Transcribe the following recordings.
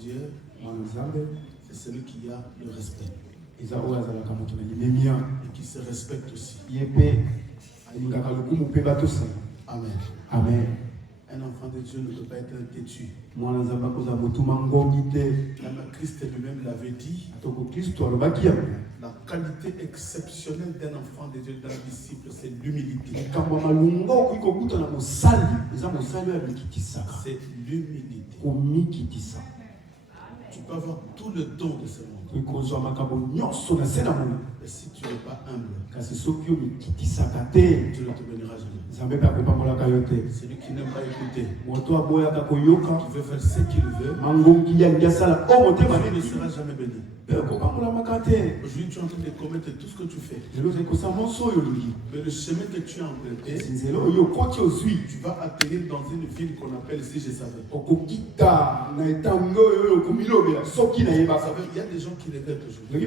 Dieu, c'est celui qui a le respect. Et qui se respecte aussi. Amen. Amen. Un enfant de Dieu ne peut pas être têtu. Même Christ lui-même l'avait dit. La qualité exceptionnelle d'un enfant de Dieu, d'un disciple, c'est l'humilité. C'est l'humilité. Tu peux avoir tout le don de ce monde. Mais si tu n'es pas humble, tu ne te béniras jamais. Celui qui n'aime pas écouter, qui veut faire ce qu'il veut, il ne sera jamais béni. Aujourd'hui, tu es en train de commettre tout ce que tu fais. Mais le chemin que tu as emprunté, tu vas atterrir dans une ville qu'on appelle Si je savais. Il y a des gens qui regrettent aujourd'hui.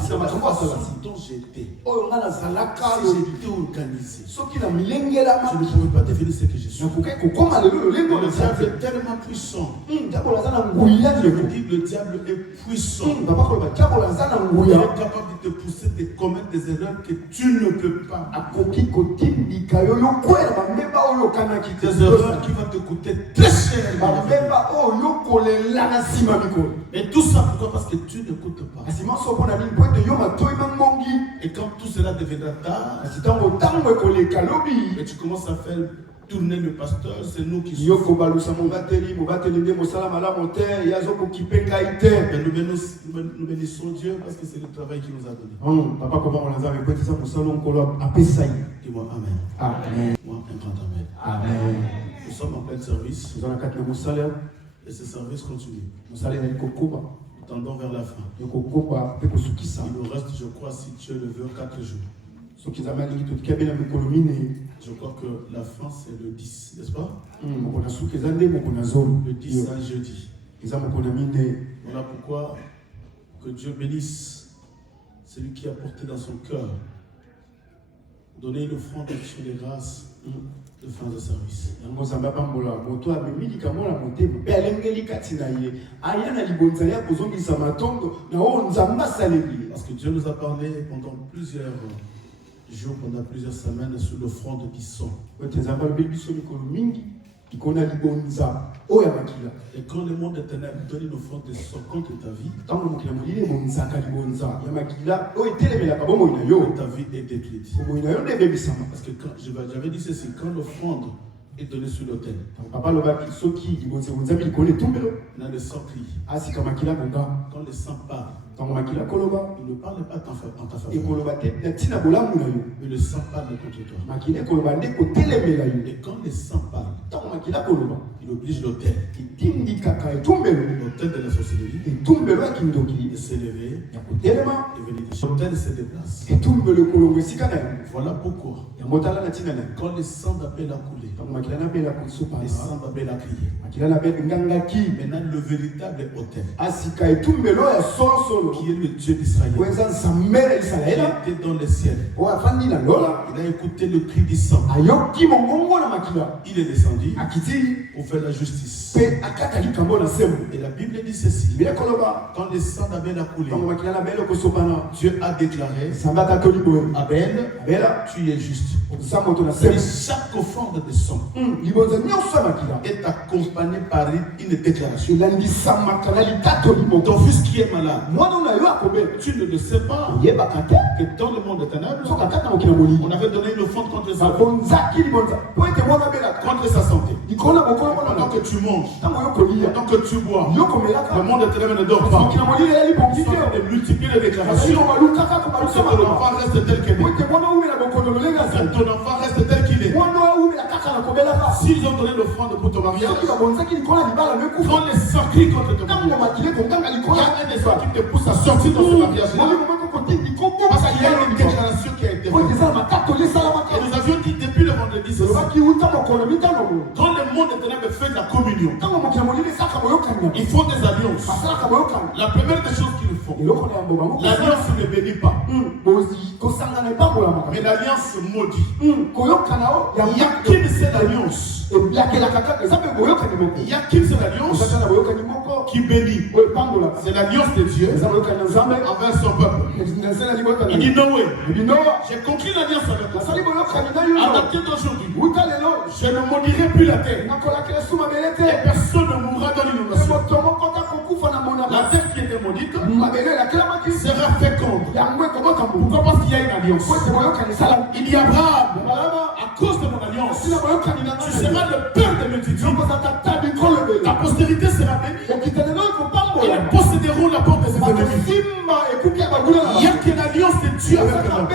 C'est la façon dont j'étais. Si j'étais organisé, je ne pouvais pas devenir ce que je suis. Le diable est tellement puissant. Je vous dis, le diable est puissant. Il est capable de te pousser de commettre des erreurs que tu ne peux pas. Des erreurs qui vont te coûter très cher. Et tout ça pourquoi? Parce que tu n'écoutes pas. Et quand tout cela deviendra tard, et tu commences à faire tourner le pasteur, c'est nous qui sommes. Mais nous bénissons Dieu parce que c'est le travail qu'il nous a donné. Dis-moi Amen. Amen. Moi, un grand Amen. Amen. Nous sommes en plein service. Et ce service continue. Nous tendons vers la fin. Il nous reste, je crois, si Dieu le veut, 4 jours. Je crois que la fin c'est le 10, n'est-ce pas? Le 10 à jeudi. Voilà pourquoi que Dieu bénisse celui qui a porté dans son cœur donner une offrande d'action de grâce de fin de service. Parce que Dieu nous a parlé pendant plusieurs jours, pendant plusieurs semaines sur l'offrande qui sont. Et quand le monde éternel donne une offrande de son contre ta vie, ta vie est détruite. Parce que j'avais dit ceci, quand l'offrande est donnée sur l'autel, on a le sang crie. Quand le sang parle, il ne parle pas en ta faveur. Mais le sang parle contre toi. Et quand le sang parle, il oblige l'autel. L'autel de la sorcellerie de s'élever et venir. L'autel se déplace. Voilà pourquoi quand le sang d'Abel a coulé, le sang d'Abel a crié. Maintenant le véritable autel, qui est le Dieu d'Israël, il était dans le ciel. Il a écouté le cri du sang. Il est descendu pour faire la justice. Et la Bible dit ceci: quand le sang d'Abel a coulé, Dieu a déclaré: Abel, tu es juste. Et chaque offrande de sang est accompagnée par une déclaration. Ton fils qui est malade, tu ne le sais pas que dans le monde éternel, on avait donné une offrande contre sa santé. Pendant que tu manges, pendant que tu bois, le monde éternel ne dort pas. Il faut multiplier les déclarations. Ton enfant reste tel qu'il est. Ton enfant reste tel qu'il est. S'ils ont donné l'offrande pour ton mariage, quand les sang crient contre ton mariage, il y a un esprit qui te pousse à sortir de ce mariage. Parce qu'il y a une déclaration qui a été faite. Et nous avions dit depuis le vendredi, quand le monde éternel fait de la communion, ils font des alliances. La première des choses qu'ils font, l'alliance ne bénit pas, mais l'alliance maudit. Il n'y a qu'une seule alliance Il y a qu'une seule alliance qui bénit. C'est l'alliance de Dieu envers son peuple. Il dit Noé, j'ai conclu l'alliance avec toi. À partir d'aujourd'hui, je ne maudirai plus la terre. Et personne ne mourra dans l'inondation. La terre qui était maudite sera féconde. Pourquoi? Parce qu'il y a une alliance. Il y a Abraham, à cause de mon alliance, tu seras le père des multitudes. Ta postérité sera bénie. Ils posséderont la porte de ses ennemis. Il y a qu'une alliance de Dieu avec l'homme.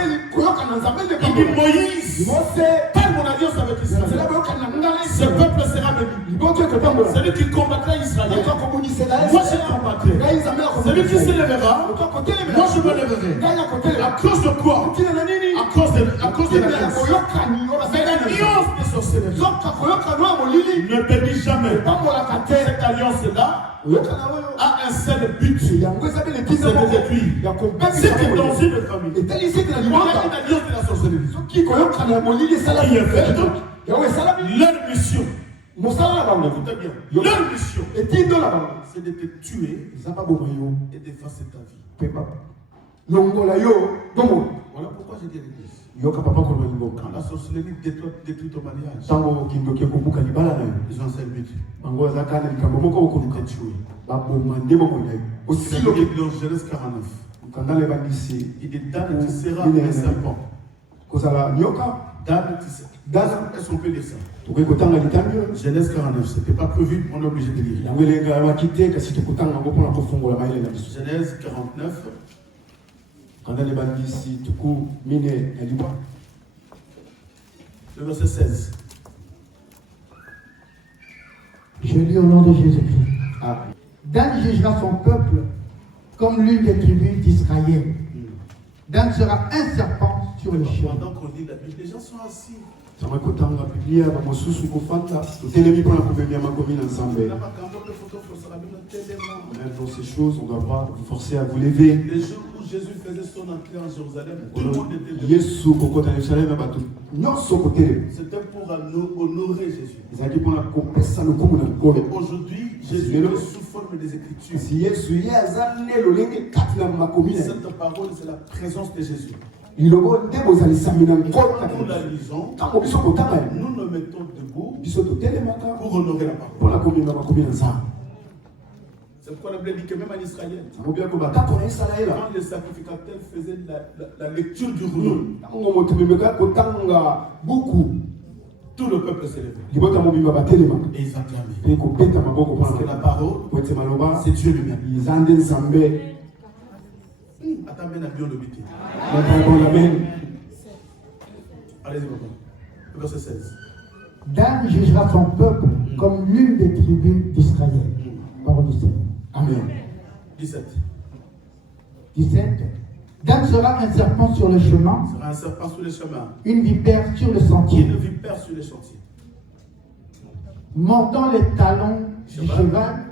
Il dit Moïse, parle mon alliance avec Israël. Ce peuple sera béni. Celui qui combattra Israël, moi je combattrai. Celui qui se lèvera, moi je me lèverai. À cause de quoi? À cause de l'alliance. Mais l'alliance des sorcelleries ne bénit jamais. Cette alliance-là a un seul but, c'est de détruire. Si tu es dans une famille, on a une alliance de la sorcellerie qui est faite. Leur mission, écoutez bien, leur mission, c'est de te tuer et d'effacer ta vie. Voilà pourquoi j'ai dit à l'église. Quand la sorcellerie détruit ton mariage, ils ont un seul but. Te tuer. Aussi le dans Genèse 49. Il dit Dan, tu seras un serpent. Dan, est-ce qu'on peut lire ça? Genèse 49, ce n'était pas prévu, on est obligé de lire. Genèse 49. Le verset 16. Je lis au nom de Jésus-Christ. Dan jugera son peuple comme l'une des tribus d'Israël. Dan sera un serpent sur le chemin. Pendant qu'on lit la Bible, les gens sont assis. Même dans ces choses, on ne doit pas vous forcer à vous lever. Les jours où Jésus faisait son entrée en Jérusalem, tout le monde était debout. C'était pour honorer Jésus. Aujourd'hui, Jésus est sous forme des Écritures. Cette parole, c'est la présence de Jésus. Nous la lisons, nous nous mettons debout pour honorer la parole. C'est pourquoi la Bible dit que même en Israël, quand les sacrificateurs faisaient la lecture du rouleau, tout le peuple s'est levé. Et ils acclamaient. Parce que la parole, c'est Dieu lui-même. Attends, mais bien l'obité. Allez-y, papa. Verset 16. Dan jugera son peuple comme l'une des tribus d'Israël. Parole du Seigneur. Amen. 17. Dan sera un serpent sur le chemin. Sera un serpent sur le chemin. Une vipère sur le sentier. Une vipère sur le sentier. Mordant les talons du cheval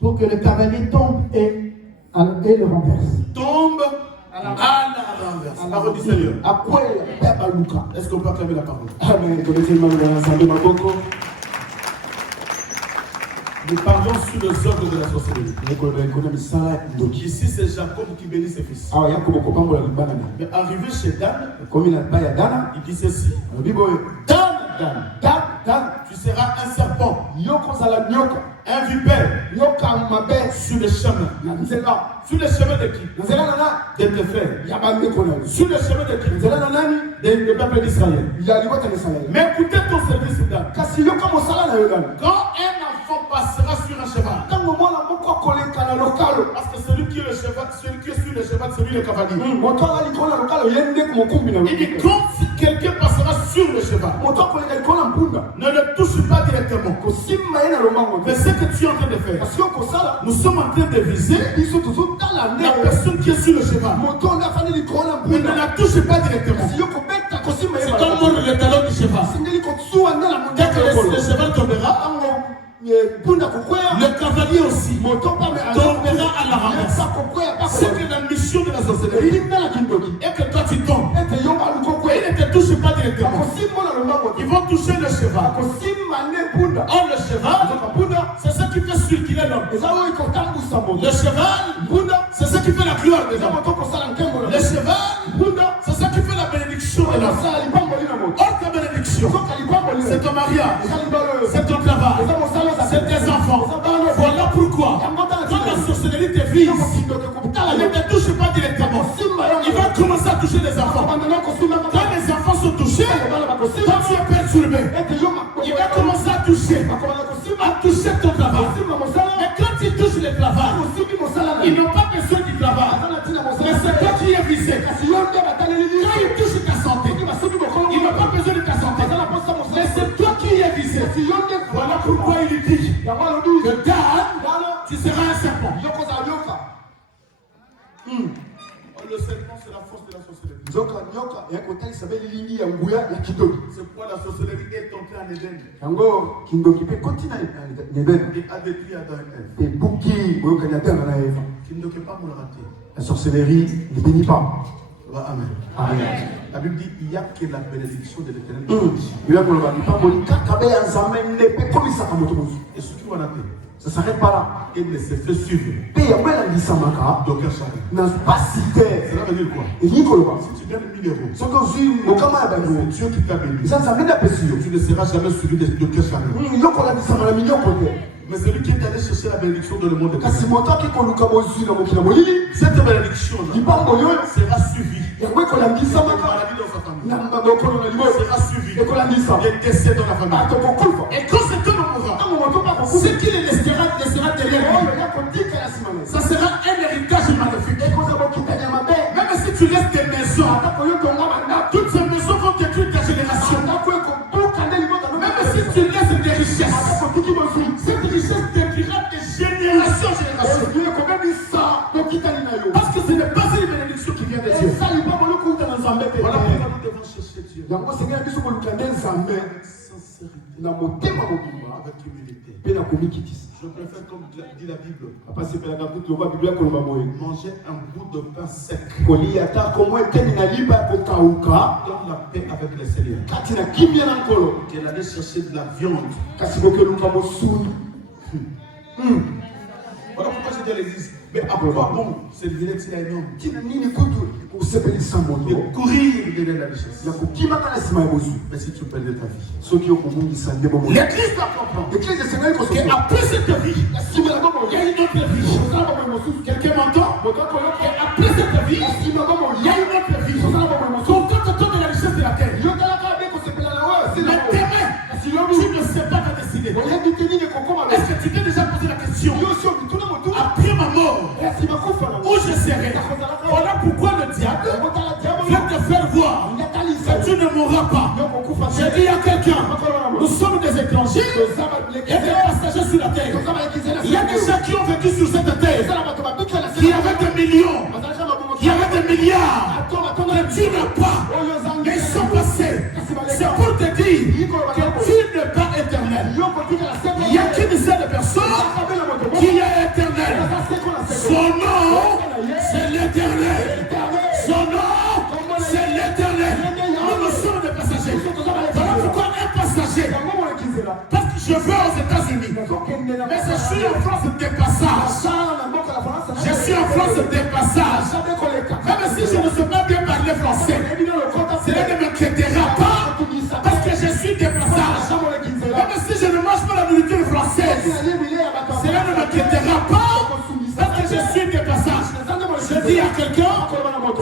pour que le cavalier tombe et le renverse. Tombe à la renverse. Parole du Seigneur. Est-ce qu'on peut acclamer la parole? Amen. Nous parlons sur le œuvre de la sorcellerie. Ici, c'est Jacob qui bénit ses fils. Mais arrivé chez Dan, il dit ceci. Dan, tu seras un serpent, un vipère, sur le chemin. Sur le chemin de qui? De tes frères. Sur le chemin de qui? Des peuples d'Israël. Mais écoutez ton service, Dan. Quand un enfant passera sur un cheval, parce que celui qui est le cheval, celui qui est sur le cheval, c'est lui le cavalier. Il dit quand quelqu'un passera sur le cheval, ne le touche pas directement. Mais ce que tu es en train de faire, nous sommes en train de viser la personne qui est sur le cheval. Mais ne la touche pas directement. C'est comme mordre le talon du cheval. Dès que le cheval tombera, le cavalier aussi tombera à la renverse. C'est que la mission de la sorcellerie. Et que toi tu tombes. Il ne te touche pas directement. Ils vont toucher le cheval. Or le cheval, c'est ce qui fait circuler l'homme. Le cheval, c'est ce qui fait la gloire des hommes. Le cheval, c'est ce qui fait la bénédiction de l'homme. Or ta bénédiction, c'est ton mariage, c'est ton travail, c'est tes enfants. Voilà pourquoi, quand la sorcellerie te vise, elle ne te touche pas directement. Il va commencer à toucher les enfants. Quand les enfants sont touchés, quand tu es perturbé, il va commencer à toucher ton travail. Mais quand il touche le travail, ils n'ont pas besoin du travail. Mais c'est toi qui es visé. Quand il touche ta santé, ils n'ont pas besoin de ta santé. Mais c'est toi qui es visé. Voilà pourquoi il dit que Dan, tu seras un serpent. Le serpent, c'est la force de la sorcellerie. C'est pourquoi la sorcellerie est entrée en Éden. Et a détruit Adam et Ève. Qui ne peut pas me le rater. La sorcellerie ne bénit pas. Amen. Amen. La Bible dit il n'y a que la bénédiction de l'Éternel. Et ce qui va rater, ça s'arrête pas là. Il ne se fait suivre. Donc, cela veut dire quoi? Si tu gagnes 1000 euros, c'est Dieu qui t'a béni. Tu ne seras jamais suivi de cœur charnel. Mais celui qui est allé chercher la bénédiction dans le monde de cette bénédiction sera suivie. Il y a maladie dans sa famille. Sera suivi. Il y a décès dans la famille. Et quand cet homme mourra, ce qu'il laissera derrière lui, ça sera un héritage magnifique. Même si tu laisses des maisons, toutes ces maisons vont détruire ta génération. Même si tu laisses des richesses, cette richesse détruira de génération en génération. Parce que ce n'est pas une bénédiction qui vient de Dieu. Voilà pourquoi nous devons chercher Dieu. Avec humilité. Je préfère, comme dit la Bible, manger un bout de pain sec. Donne la paix avec le Seigneur. Qu'elle allait chercher de la viande. Voilà pourquoi j'ai dit à l'église, mais à quoi bon c'est direction énorme de courir derrière la richesse. Mais si tu perds ta vie, l'église doit comprendre qu'après cette vie, il y a une autre vie. Quelqu'un m'entend? Après cette vie, il y a une autre vie. Quand tu entends de la richesse de la terre, mais demain, tu ne sais pas quoi décider. Est-ce que tu t'es déjà posé la question? Après ma mort, où je serai? Voilà pourquoi le diable vient te faire voir que tu ne mourras pas. J'ai dit à quelqu'un, nous sommes des étrangers et des passagers sur la terre. Il y a des gens qui ont vécu sur cette terre, qui avaient des millions, qui avaient des milliards, que tu n'as pas, mais ils sont passés. C'est pour te dire que tu n'es pas éternel. Il n'y a qu'une seule personne qui est éternelle. Son nom, c'est l'Éternel. Son nom, c'est l'Éternel. Nous sommes des passagers. Voilà pourquoi un passager. Parce que je vais aux États-Unis. Mais je suis en France de passage. Je suis en France de passage. Même si je ne sais pas bien parler français, cela ne m'inquiétera pas. Parce que je suis de passage. Même si je ne mange pas la nourriture française, cela ne m'inquiétera pas. Parce que je suis de passage. Je dis à quelqu'un,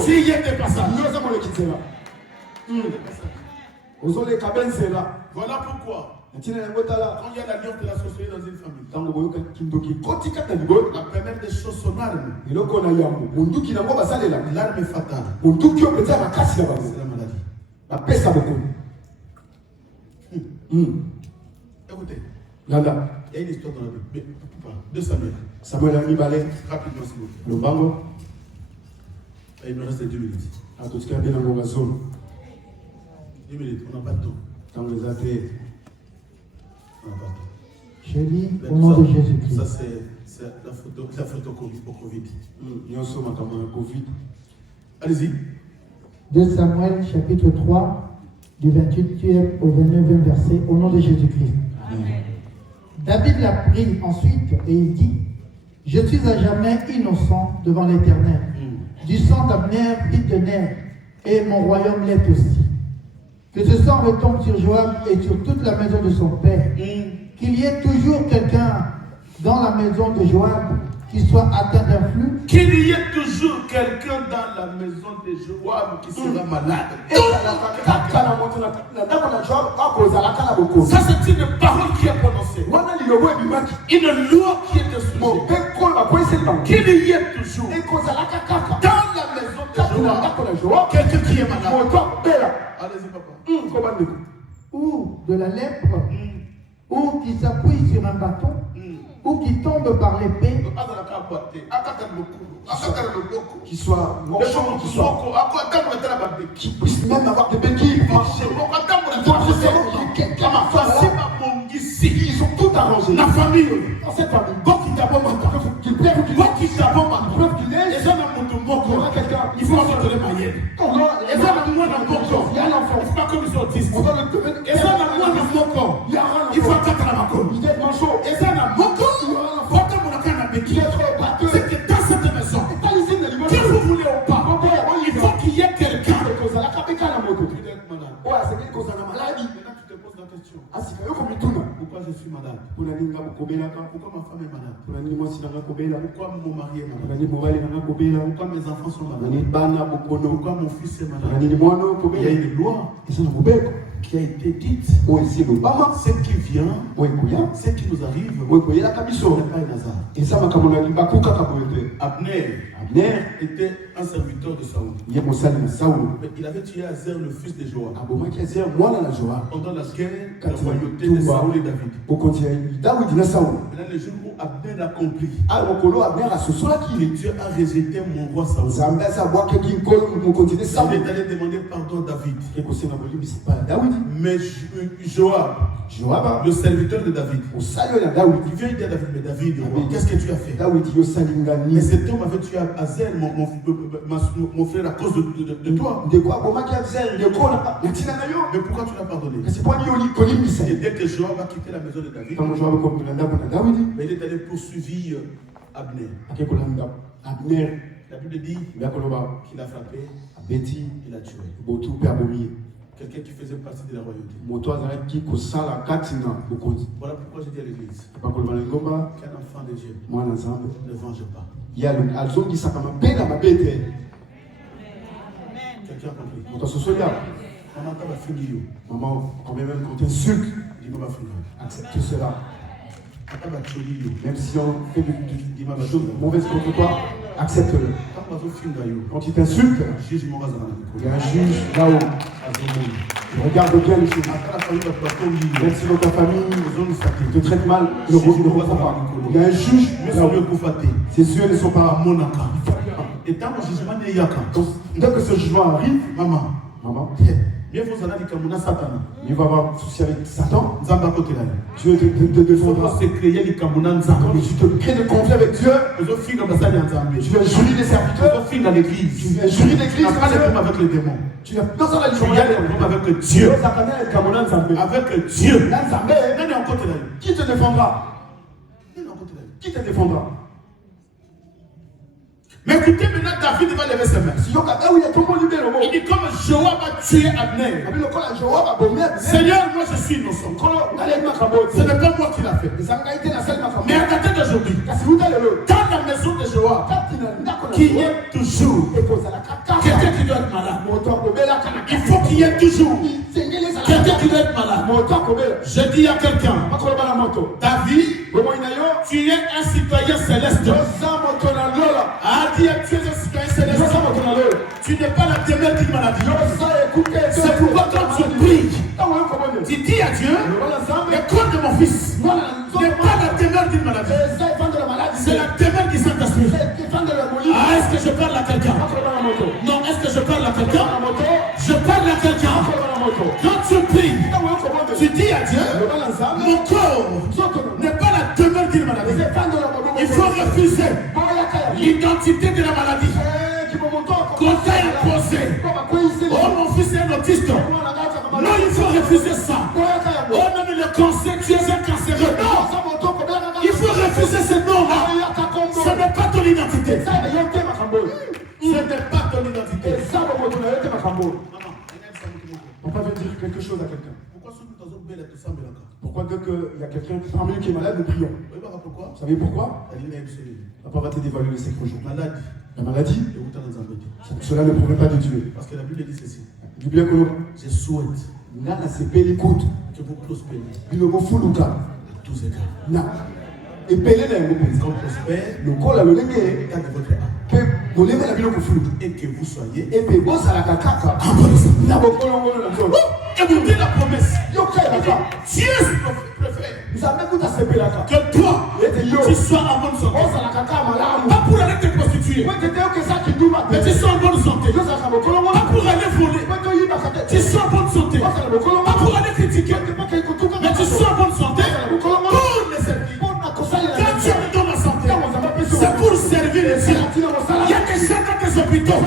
tu y es de passage. Voilà pourquoi, quand il y a l'alliance de la sorcellerie dans une famille, la première des choses sont armes. L'arme est fatale. C'est la maladie. Écoutez, il y a une histoire dans la Bible. De Samuel. Rapidement, s'il vous plaît. Il me reste 2 minutes. 2 minutes, on n'a pas de temps. On n'a pas de temps. Je lis au nom de Jésus-Christ. Ça, c'est la photo au Covid. Allez-y. 2 Samuel, chapitre 3, du 28e au 29e verset, au nom de Jésus-Christ. David l'a pris ensuite et il dit, je suis à jamais innocent devant l'Éternel. Du sang d'Abner, fils de Ner, et mon royaume l'est aussi. Que ce sang retombe sur Joab et sur toute la maison de son père. Qu'il y ait toujours quelqu'un dans la maison de Joab qui soit atteint d'un flux. Qu'il y ait toujours quelqu'un dans la maison de Joab qui sera malade. Ça, c'est une parole qui est prononcée. Une loi qui est sujet. Qu'il y ait toujours dans la maison de Joab quelqu'un qui est malade. Allez-y, papa. Ou de la lèpre, ou qui s'appuie sur un bâton, ou qui tombe par l'épée, Qui soit mochon, qui puisse même avoir des béquilles. Ils sont tous arrangés. La famille, dans cette famille, il faut avoir de l'émaillé. Il faut pas comme ils sont autistes. Il faut attendre la macon. C'est que dans cette maison, que vous voulez ou pas, il faut qu'il y ait quelqu'un. Pourquoi je suis malade? Pourquoi ma femme est malade? Pourquoi mon mari est malade? Pourquoi mes enfants sont malades? Pourquoi mon fils est malade? Il y a une loi qui a été dite. Ce qui vient, ce qui nous arrive, n'est pas un hasard. Abner était un serviteur de Saoul. Mais il avait tué Azer, le fils de Joab, pendant la guerre de la royauté de Saoul et David. Maintenant, le jour où Abner a compris que Dieu a rejeté mon roi Saoul, il est allé demander pardon à David. Mais Joab, le serviteur de David, il vient dire à David, mais David, qu'est-ce que tu as fait? Mais cet homme avait tué Azel, mon frère, à cause de toi. Mais pourquoi tu l'as pardonné? Et dès que Joab a quitté la maison de David, il est allé poursuivre Abner. La Bible dit qu'il a frappé, il a tué. Quelqu'un qui faisait partie de la royauté. Voilà pourquoi je dis à l'église qu'un enfant de Dieu ne venge pas. Quelqu'un a compris? Maman, quand même quand tu insultes, accepte cela. Même si on fait des choses mauvaises contre toi, accepte-le. Quand tu t'insultes, il y a un juge là-haut. Regarde bien les choses. Même si dans ta famille te traite mal, ne reprends pas. Il y a un juge là-haut. Ses yeux ne sont pas à mon account. Et tant que jugement n'est pas. Dès que ce jugement arrive, maman, il va avoir souci avec Satan. Dieu te défendra. Quand tu te crées de conflit avec Dieu, tu viens jurer des serviteurs, tu viens l'église. Tu viens jurer l'église. Tu n'as pas de problème avec les démons. Tu n'as pas de problème avec Dieu. Avec Dieu. Qui te défendra? Qui te défendra? Mais écoutez, maintenant David va lever ses mains. Il dit comme Joab a tué Abner. Seigneur, moi je suis innocent. Ce n'est pas moi qui l'a fait. Mais à dater d'aujourd'hui, dans la maison de Joab, qu'il y ait toujours quelqu'un qui doit être malade. Il faut qu'il y ait toujours quelqu'un qui doit être malade. Je dis à quelqu'un, David, tu es un citoyen céleste. Tu es un citoyen céleste. Tu n'es pas la demeure d'une maladie. C'est pourquoi quand tu pries, tu dis à Dieu, le corps de mon fils n'est pas la demeure d'une maladie. C'est la demeure du Saint-Esprit. Ah, est-ce que je parle à quelqu'un? Non, est-ce que je parle à quelqu'un? Je parle à quelqu'un. Quand tu pries, tu dis à Dieu, mon corps n'est pas la demeure d'une maladie. Il faut refuser l'identité de la maladie qu'on t'a imposée. Oh, mon fils est un autiste. Non, refuser ça. Oh non, mais le cancer, tu es un cancéreux. Non. Il faut refuser ce nom-là. Ce n'est pas ton identité. Ce n'est pas ton identité. Papa veut dire quelque chose à quelqu'un. Pourquoi dès qu'il y a quelqu'un parmi nous qui est malade, nous prions? Vous savez pourquoi? Papa va t'aider à évaluer les 5 jours. La maladie, cela ne promet pas de Dieu. Parce que la Bible dit ceci. Je souhaite que vous prospérez à tous égards. Et payer les mots. Quand prospère, le col à le garde votre âme. Et que vous soyez et puis bon ça la caca. Et vous dites la promesse. Dieu préfère que toi tu sois en bonne santé. Pas pour aller te prostituer, mais tu sois en bonne santé. Pas pour aller voler, tu sois en bonne santé. Pas pour aller critiquer, mais tu sois en bonne santé. Pour les servir. Quand Dieu me donne la santé, c'est pour servir les gens. Il y a des gens dans des hôpitaux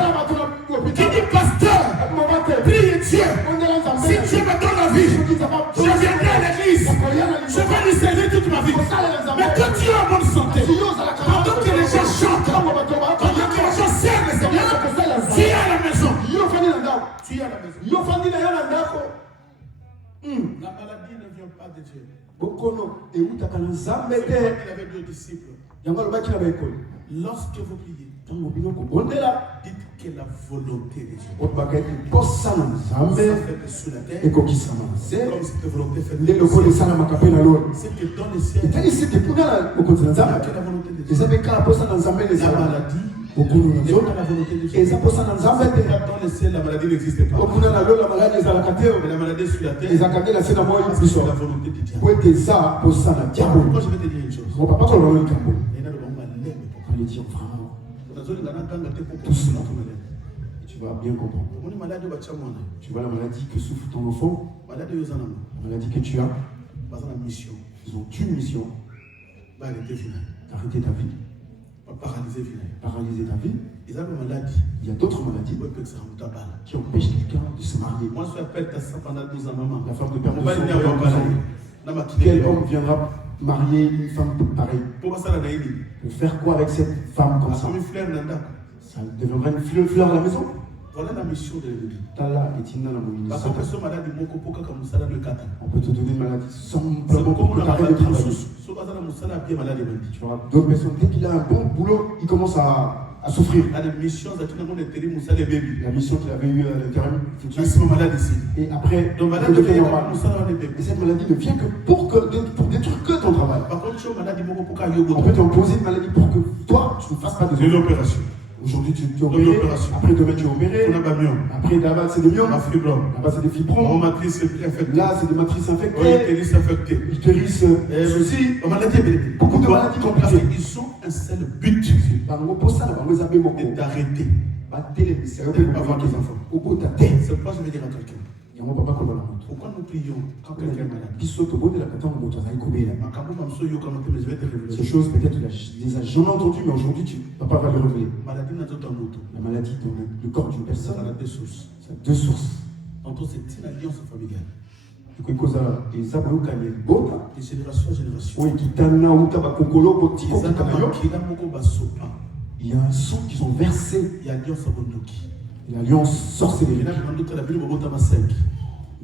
qui disent pasteur, priez Dieu. Si Dieu me donne la vie, je viendrai à l'église. Je vais lui servir toute ma vie. Mais quand tu es en bonne santé, pendant que les gens chantent, pendant que les gens servent les Seigneur, tu es à la maison. Tu es à la maison. La maladie ne vient pas de Dieu. Il avait 2 disciples. Lorsque vous priez, dites que la volonté de Dieu soit faite sur la terre, comme cette volonté faite sur la terre. C'est que dans les ciels, il y a que la volonté de Dieu. La maladie n'est pas la volonté de Dieu. Dans les ciels, la maladie n'existe pas. Mais la maladie sur la terre, c'est la volonté de Dieu. Moi, je vais te dire une chose. Tu vas bien comprendre. Tu vois la maladie que souffre ton enfant, la maladie que tu as. Ils ont une mission. Arrêter ta vie. Paralyser ta vie. Il y a d'autres maladies qui empêchent quelqu'un de se marier. Moi, je suis pendant 12 ans, maman. La femme de père de son quel homme viendra marier une femme pareille? Pour faire quoi avec cette femme comme ça? Ça deviendra une fleur à la maison? Voilà la mission de l'ennemi. On peut te donner une maladie simplement pour que tu arrêtes de travailler. Tu vois, d'autres personnes, dès qu'il a un bon boulot, il commence à souffrir. La mission qu'il avait eue à l'intérieur, et après, et cette maladie ne vient que pour détruire que ton travail. On peut t'imposer une maladie pour que toi, tu ne fasses pas de l'opération. Aujourd'hui, tu es opéré. Après, demain, tu es opéré. Après, là-bas, c'est des myomes. Là-bas, c'est des fibrons. Là, c'est des matrices infectées. Utérus. Beaucoup de maladies compliquées. Ils ont un seul but. C'est d'arrêter. C'est avoir des enfants. C'est pourquoi je vais dire à quelqu'un. Pourquoi nous prions quand quelqu'un est malade? Ces choses, peut-être, tu les as jamais entendues, mais aujourd'hui, papa va les révéler. La maladie dans le corps d'une personne, ça a 2 sources. C'est une alliance familiale. De génération en génération. Il y a un sang qu'ils ont versé. L'alliance sorcellerie.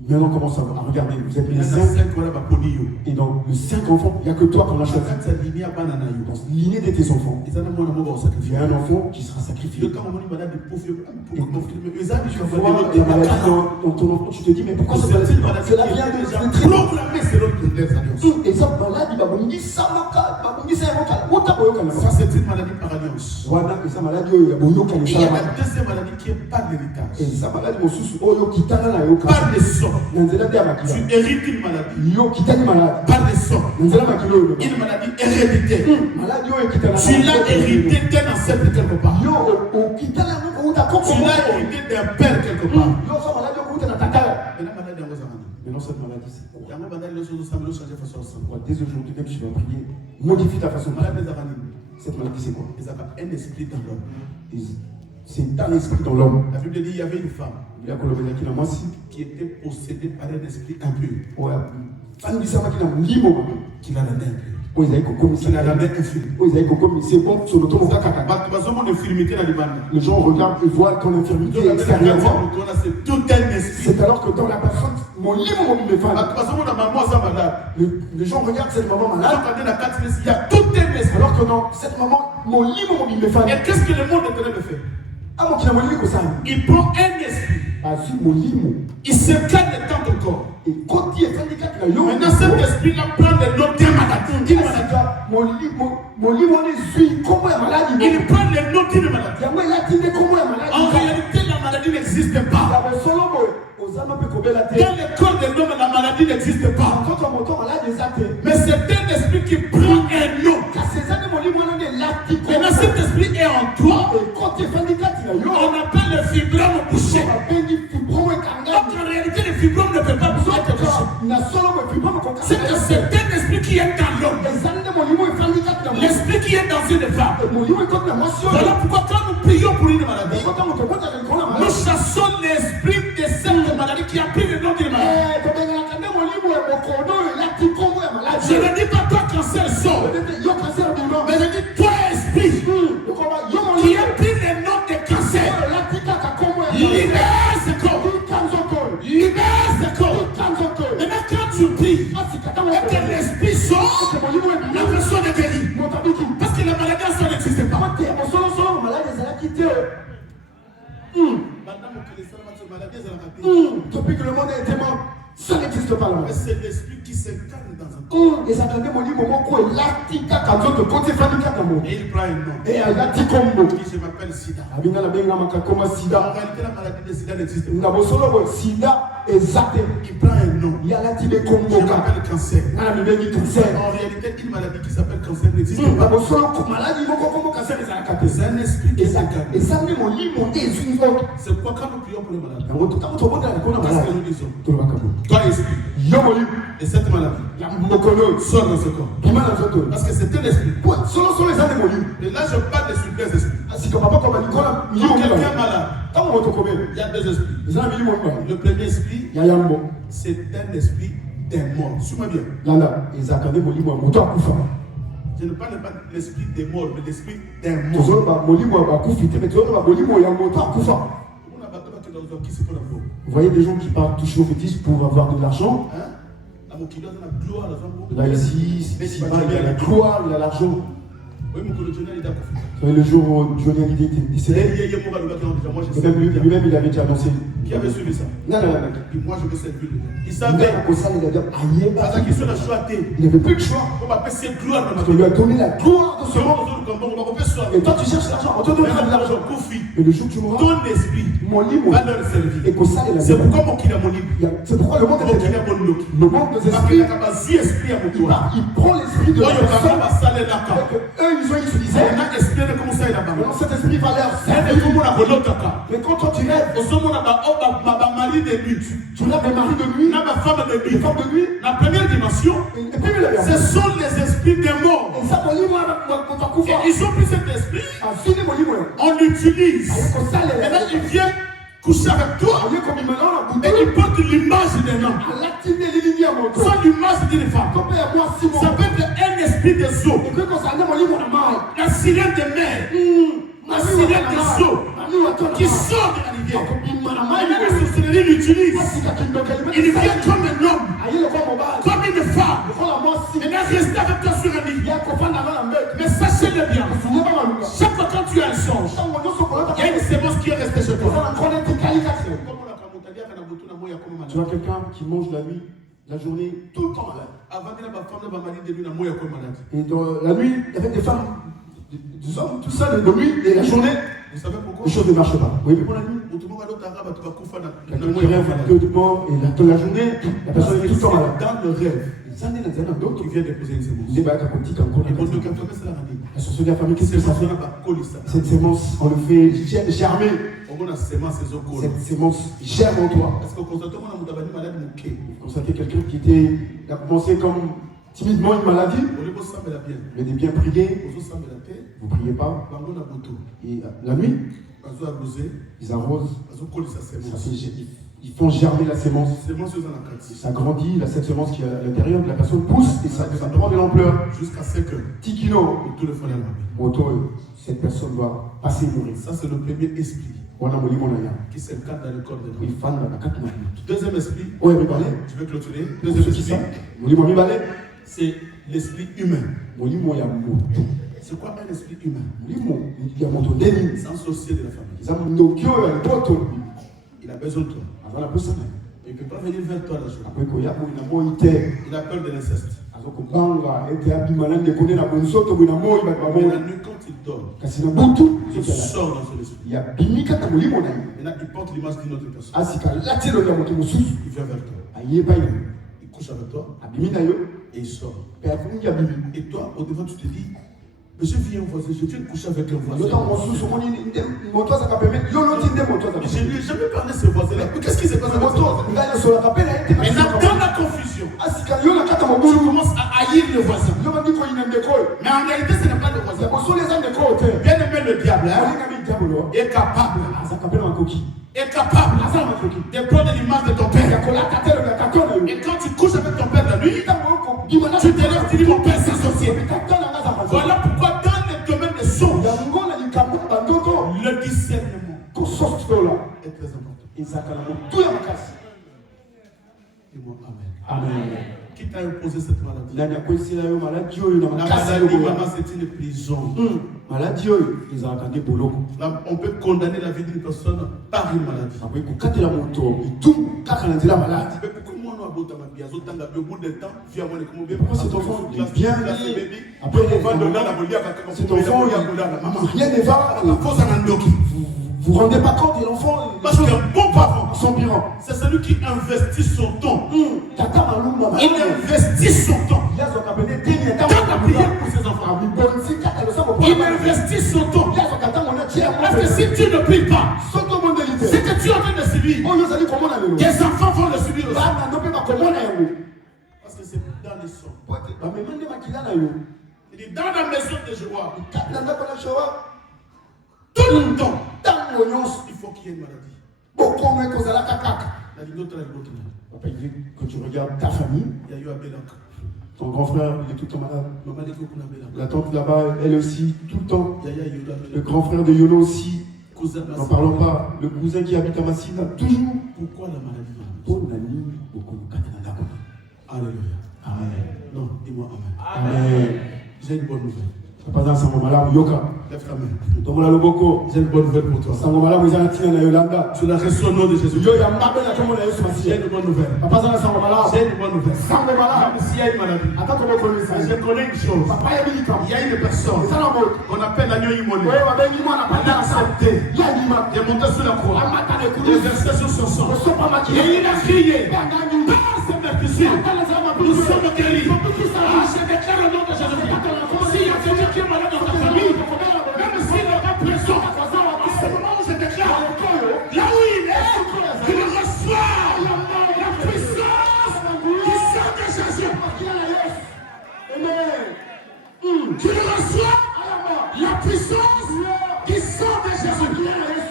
Maintenant, on commence à regarder. Vous êtes les 5. Et dans le 5 enfants, il n'y a que toi qu'on a choisi. Dans l'inné de tes enfants, il y a un enfant qui sera sacrifié. Et tu vois la maladie dans ton enfant, tu te dis, mais pourquoi cette maladie? Cela vient de et ça, maladie, ça c'est une maladie par alliance. Il y a la deuxième maladie qui est pas l'héritage. Et sa maladie, par les sorts. Tu hérites une maladie. Par les sorts. Une maladie héréditaire. Tu l'as hérité d'un ancêtre quelque part. Tu l'as hérité d'un père quelque part. Maintenant, cette maladie, c'est quoi? Dès aujourd'hui, même si tu vas prier, modifie ta façon de prier. Cette maladie, c'est quoi? Un esprit dans l'homme. C'est un esprit dans l'homme. La Bible dit il y avait une femme qui était possédée par un esprit impur. Qui l'a rendu impur. Les gens regardent et voient ton infirmité extérieurement. C'est alors que dans la personne, les gens regardent cette maman malade. Alors que dans cette maman, et qu'est-ce que le monde est en train de faire? Il prend un esprit. Il se calme le temps de corps. Maintenant, cet esprit-là prend le nom d'un maladie. Il prend le nom d'une maladie. En réalité, la maladie n'existe pas. Dans le corps de l'homme, la maladie n'existe pas. Mais c'est un esprit qui prend un nom. Maintenant, cet esprit est en toi. On appelle le fibrome bouché. Donc en réalité, le fibrome ne peut pas boucher. C'est que c'est un esprit qui est dans l'homme. L'esprit qui est dans une femme. Voilà pourquoi quand nous prions pour une maladie, nous chassons l'esprit de cette maladie qui a pris le nom d'une maladie. Je ne dis pas toi cancer sort, mais je dis toi esprit qui a pris le nom de cancer. Libère ce corps. Libère ce corps. Maintenant quand tu pries et que l'esprit sort, la personne est guérie. Parce que la maladie ça n'existe pas. Depuis que le monde a été mort, ça n'existe pas là. Mais c'est l'esprit qui s'incarne dans un corps. Et il prend un nom. Et je m'appelle Sida. En réalité, la maladie de Sida n'existe pas. Il prend un nom. Je m'appelle cancer. En réalité, une maladie qui s'appelle cancer n'existe pas. C'est un esprit qui s'incarne. C'est pourquoi quand nous prions pour les malades, qu'est-ce que nous disons? Toi esprit, et cette maladie sort dans ce corps. Parce que c'est un esprit. Et là je parle des super esprits. Quand quelqu'un est malade, il y a deux esprits. Le premier esprit, c'est un esprit des morts. Suis-moi bien. Je ne parle pas de l'esprit des morts, mais l'esprit des morts. Vous voyez des gens qui partent toucher au fétiche pour avoir de l'argent. Là ici, il a la gloire, il a l'argent. Vous voyez le jour où Johnny Hallyday était décédé, lui-même il avait déjà annoncé. Qui avait suivi ça? Non. Puis moi je veux cette ville. Il savait. Il n'avait plus de choix. Parce qu'il lui a donné la gloire de ce monde. Et toi tu cherches l'argent. On te donne de l'argent. Et le jour où tu mourras, ton esprit va leur servir. Et que ça, c'est pourquoi mon qu'il a mon livre. C'est pourquoi le monde est le monde des esprits. Il prend l'esprit de la personne. Eux ils ont utilisé. Maintenant cet esprit va leur servir. Mais quand toi tu rêves, tu rêves des maris de nuit, ma femme de nuit. La première dimension, ce sont les esprits des morts. Et ils ont pris cet esprit, on l'utilise. Et là, il vient coucher avec toi. Et il porte l'image d'un homme. Soit l'image d'une femme. Ça peut être un esprit des eaux. La sirène des mers. La sirène des eaux. Qui sort de la rivière. Il l'utilise. Il vient comme un homme. Comme une femme. Il est resté avec toi sur un lit. Mais sachez-le bien. Chaque fois quand tu as un songe, il y a une sémence qui est restée chez toi. Tu vois quelqu'un qui mange la nuit, la journée, tout le temps malade. Et dans la nuit, il y avait des femmes, des hommes, tout ça, de nuit, et la journée, vous savez pourquoi? les choses ne marchent pas. Oui, mais pour la nuit, quelqu'un qui rêve que de mort, et dans la journée, la personne est tout le temps malade. Dans le rêve, d'autres qui vient déposer une sémence. Et sur ce de la famille, qu'est-ce que ça fait? Cette sémence, on le fait germer. Cette sémence germe en toi. Est-ce que vous constatez quelqu'un qui était, il a commencé comme timidement une maladie, il est bien prié, vous ne priez pas. Et la nuit, Ils arrosent. Ils font germer la sémence. Ça grandit, cette semence qui est à l'intérieur de la personne pousse et ça prend de l'ampleur. Jusqu'à 5 heures. Tikino. Cette personne va passer mourir. Ça, c'est le premier esprit. Qui s'incarne dans le corps de l'homme. Deuxième esprit. Je vais clôturer. Deuxième esprit. C'est l'esprit humain. C'est quoi un esprit humain? C'est un sorcier de la famille. Il a besoin de toi. Il ne peut pas venir vers toi la journée. Il a peur de l'inceste. Mais la nuit, quand il dort, il sort dans son esprit. Maintenant, il porte l'image d'une autre personne. Il vient vers toi. Il couche avec toi. Et il sort. Et toi, au devant, tu te dis, mais je viens coucher avec un voisin. Je ne lui ai jamais parlé de ce voisin-là. Mais qu'est-ce qui s'est passé avec toi? Mais dans la confusion, tu commences à haïr le voisin. Mais en réalité, ce n'est pas le voisin. Bien aimé, le diable est capable de prendre l'image de ton père. Et quand tu couches avec ton père la nuit, tu te lèves, tu dis mon père c'est associé. Voilà pourquoi dans le domaine des songes, le discernement est très important. Dis-moi Amen. Qui t'a imposé cette maladie? La maladie, c'est une prison. Là, on peut condamner la vie d'une personne par une maladie. Mais pourquoi cet enfant est bien mis? Après, cet enfant, rien ne va. Vous ne vous rendez pas compte de l'enfant? Parce qu'un bon parent, c'est celui qui investit son temps. Il investit son temps dans la prière pour ses enfants. Il investit son temps. Parce que si tu ne pries pas, ce que tu es en train de subir, tes enfants vont le subir aussi. Parce que c'est dans les sons. Il dit dans la maison de Jéhovah, tout le temps, il faut qu'il y ait une maladie. Quand tu regardes ta famille, ton grand frère, il est tout le temps malade. La tante là-bas, elle aussi, tout le temps. Le grand frère de Yolo aussi. N'en parlons pas. Le cousin qui habite à Massina, toujours. Pourquoi la maladie? Alléluia. Amen. Non, dis-moi Amen. Amen. J'ai une bonne nouvelle. Pas dans sa maman Yoka. Lève ta main. J'ai une bonne nouvelle pour toi. Tu l'as reçu au nom de Jésus. J'ai une bonne nouvelle. J'ai une bonne nouvelle. Même s'il y a une maladie, je connais une chose. Il y a une personne qu'on appelle l'agneau immolé. On a accepté de monter sur la croix, de verser sur son sang. Et il a crié. C'est mercredi. Nous sommes guéris. Je déclare le nom de Jésus. S'il y a quelqu'un qui est malade dans ta famille, même s'il n'est pas présent, c'est le moment où je déclare, là où il est, il reçoit la puissance qui sort de Jésus. Tu reçois la puissance qui sort de Jésus.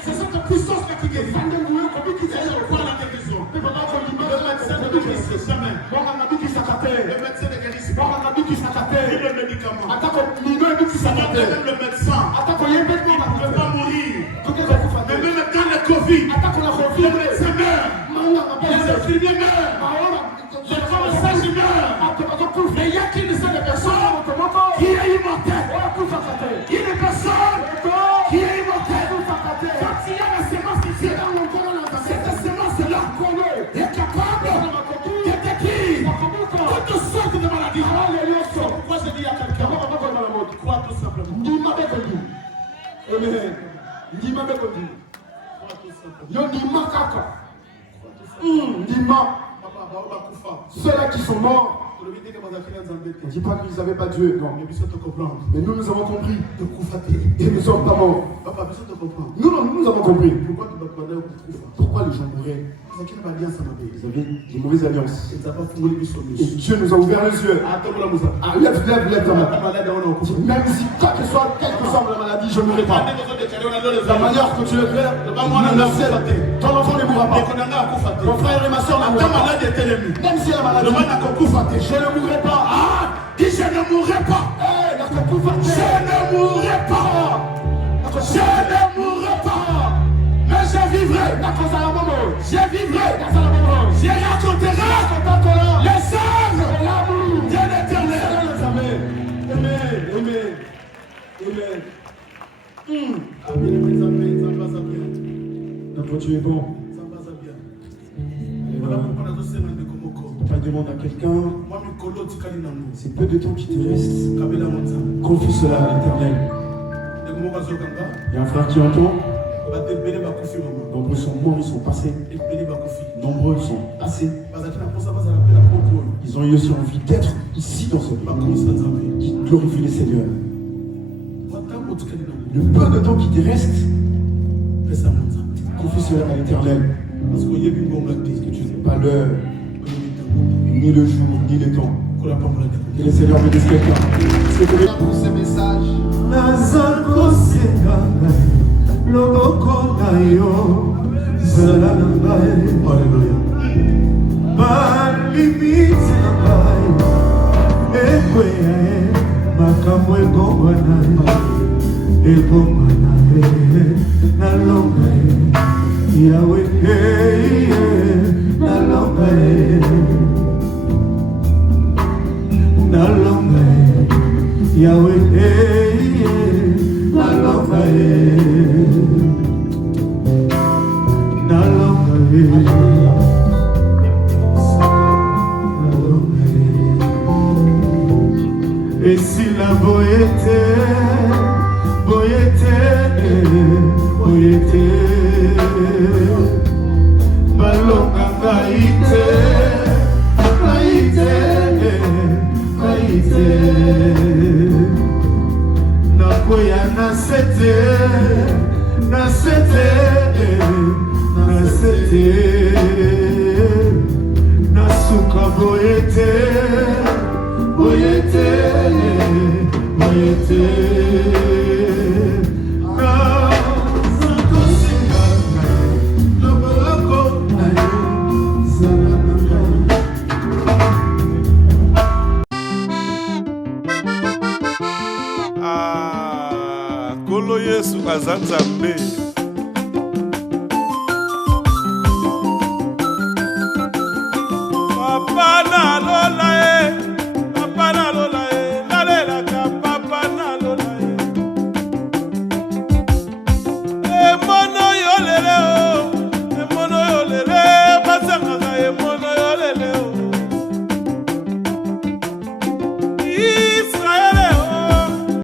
C'est cette puissance-là qui guérit. C'est le point de la guérison. Le médecin ne guérisse jamais. Le médecin ne guérisse pas. Ni le médicament. Même le médecin ne peut pas mourir. Mais même dans le Covid, le médecin meurt. Les infirmiers meurent. Les commissaires meurent. Mais il n'y a qu'une seule personne qui est immortelle. Une personne qui est immortelle. Quand il y a la sémence ici, cette sémence-là est capable de détruire toutes sortes de maladies. Pourquoi je dis à quelqu'un, crois tout simplement. Ceux-là qui sont morts, ne dit pas qu'ils n'avaient pas Dieu, non. Mais nous avons compris. Et nous ne sommes pas morts. Nous avons compris. Pourquoi les gens mouraient? Ils avaient une mauvaise alliance. Et Dieu nous a ouvert les yeux. Ah, lève ta main. Même si quoi que soit, quelle que soit la maladie, je ne mourrai pas. La manière que tu le fais, ton enfant ne mourra pas. Mon frère et ma soeur ne mourront pas. Même si la maladie, je ne mourrai pas. Ah, dis je ne mourrai pas. Je ne mourrai pas. Je ne mourrai pas. Mais je vivrai. Je vivrai. Je raconterai les œuvres de l'Éternel. Amen. Notre Dieu est bon. Pas demande à quelqu'un. C'est peu de temps qui te reste. Confie cela à l'Éternel. Il y a un frère qui entend. Nombreux sont morts, ils sont passés. Nombreux sont passés. Ils ont eu aussi envie d'être ici dans ce monde qui glorifie les Seigneurs. Le peu de temps qui te reste, confie cela à l'Éternel. Parce que tu n'es pas l'heure, ni le jour, ni le temps. Que le Seigneur me dise quelqu'un. C'est pour ce message. Et si la boyété, balonga kaite, nakoya nasete, nasuka boyete. Kolo Yesu azanzambe.